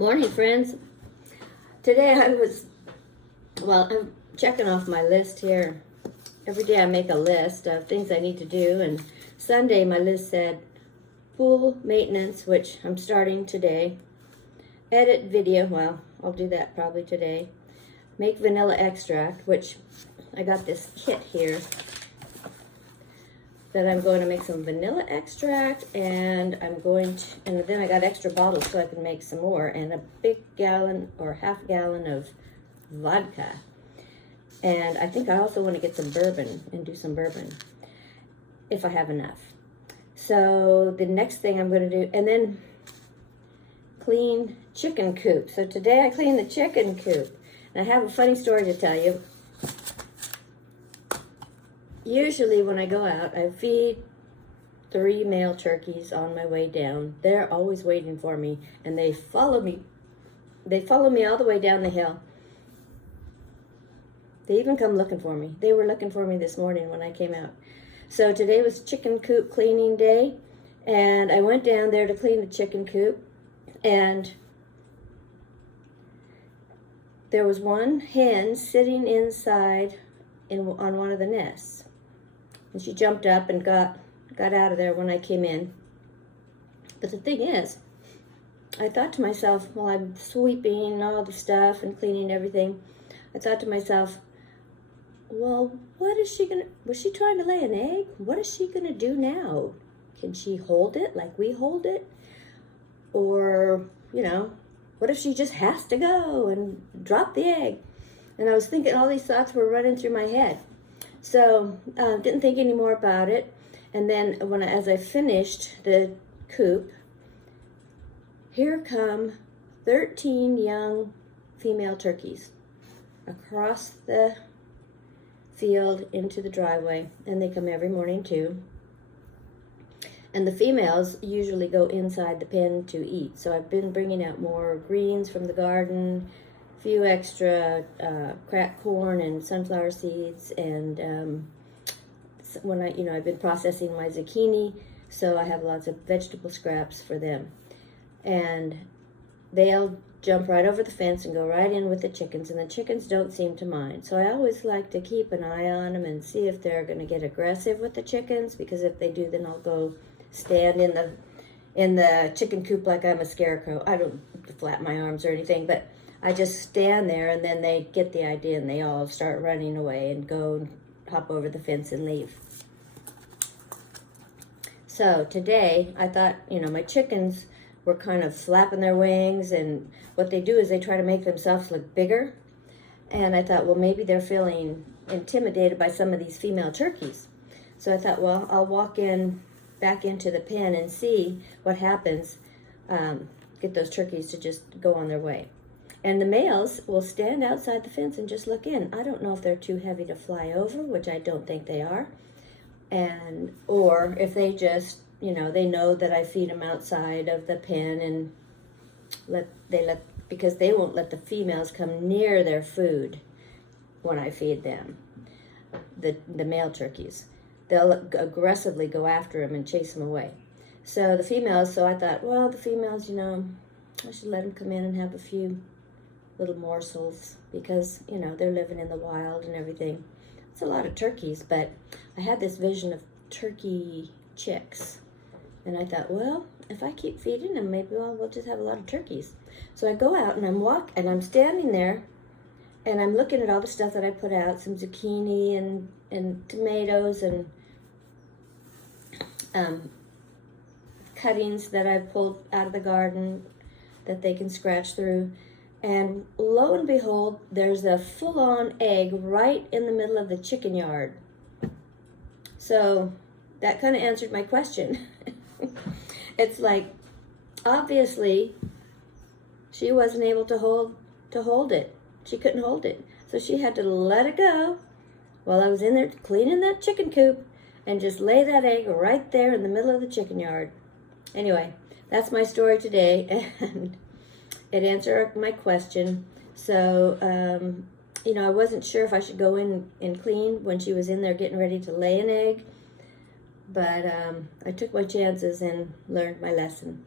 Morning, friends. Today I'm checking off my list here. Every day I make a list of things I need to do, and Sunday my list said pool maintenance, which I'm starting today. Edit video, well, I'll do that probably today. Make vanilla extract, which I got this kit here that I'm going to make some vanilla extract, and then I got extra bottles so I can make some more, and a big gallon or half gallon of vodka. And I think I also want to get some bourbon and do some bourbon if I have enough. So the next thing I'm going to do, and then clean chicken coop. So today I cleaned the chicken coop. And I have a funny story to tell you. Usually when I go out, I feed 3 male turkeys on my way down. They're always waiting for me, and they follow me. They follow me all the way down the hill. They even come looking for me. They were looking for me this morning when I came out. So today was chicken coop cleaning day, and I went down there to clean the chicken coop, and there was one hen sitting inside on one of the nests. And she jumped up and got out of there when I came in. But the thing is, I thought to myself, while I'm sweeping all the stuff and cleaning everything, I thought to myself, well, was she trying to lay an egg? What is she going to do now? Can she hold it like we hold it? Or, what if she just has to go and drop the egg? And I was thinking, all these thoughts were running through my head. So didn't think any more about it. And then as I finished the coop, here come 13 young female turkeys across the field into the driveway. And they come every morning too. And the females usually go inside the pen to eat. So I've been bringing out more greens from the garden, few extra cracked corn and sunflower seeds, and I've been processing my zucchini, so I have lots of vegetable scraps for them. And they'll jump right over the fence and go right in with the chickens, and the chickens don't seem to mind. So I always like to keep an eye on them and see if they're going to get aggressive with the chickens, because if they do, then I'll go stand in the chicken coop like I'm a scarecrow. I don't flap my arms or anything, but I just stand there, and then they get the idea, and they all start running away and go and hop over the fence and leave. So today, I thought, my chickens were kind of flapping their wings, and what they do is they try to make themselves look bigger. And I thought, well, maybe they're feeling intimidated by some of these female turkeys. So I thought, well, I'll walk back into the pen and see what happens, get those turkeys to just go on their way. And the males will stand outside the fence and just look in. I don't know if they're too heavy to fly over, which I don't think they are. Or if they just, they know that I feed them outside of the pen, and because they won't let the females come near their food when I feed them, the male turkeys. They'll aggressively go after them and chase them away. So I thought, well, the females, I should let them come in and have a few little morsels, because they're living in the wild and everything. It's a lot of turkeys, but I had this vision of turkey chicks, and I thought, well, if I keep feeding them, maybe we'll just have a lot of turkeys. So I go out and I'm standing there, and I'm looking at all the stuff that I put out, some zucchini and tomatoes and cuttings that I pulled out of the garden that they can scratch through. And lo and behold, there's a full-on egg right in the middle of the chicken yard. So that kind of answered my question. It's like, obviously, she wasn't able to hold it. She couldn't hold it. So she had to let it go while I was in there cleaning that chicken coop, and just lay that egg right there in the middle of the chicken yard. Anyway, that's my story today, and it answered my question. So, I wasn't sure if I should go in and clean when she was in there getting ready to lay an egg. But I took my chances and learned my lesson.